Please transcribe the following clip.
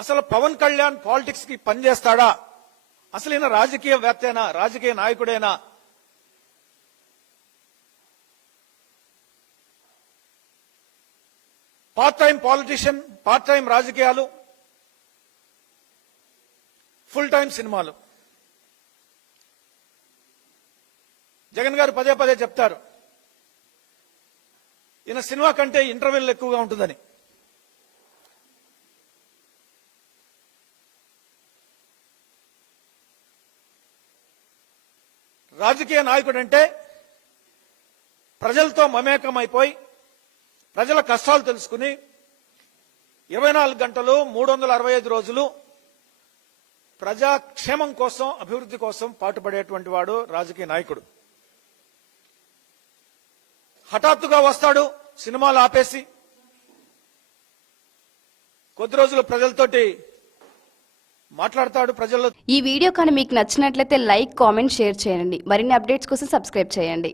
అసలు పవన్ కళ్యాణ్ పాలిటిక్స్ కి పనిచేస్తాడా? అసలు ఈయన రాజకీయవేత్తేనా, రాజకీయ నాయకుడేనా? Part time politician, part time రాజకీయాలు, ఫుల్ టైం సినిమాలు. జగన్ గారు పదే పదే చెప్తారు ఈయన సినిమా కంటే ఇంటర్వ్యూలు ఎక్కువగా ఉంటుందని. రాజకీయ నాయకుడు అంటే ప్రజలతో మమేకం అయిపోయి ప్రజల కష్టాలు తెలుసుకుని 24 గంటలు 365 రోజులు ప్రజాక్షేమం కోసం, అభివృద్ధి కోసం పాటుపడేటువంటి వాడు రాజకీయ నాయకుడు. హఠాత్తుగా వస్తాడు, సినిమాలు ఆపేసి కొద్ది రోజులు ప్రజలతోటి మాట్లాడతాడు. ప్రజల్లో ఈ వీడియో కానీ మీకు నచ్చినట్లయితే లైక్, కామెంట్, షేర్ చేయండి. మరిన్ని అప్డేట్స్ కోసం సబ్స్క్రైబ్ చేయండి.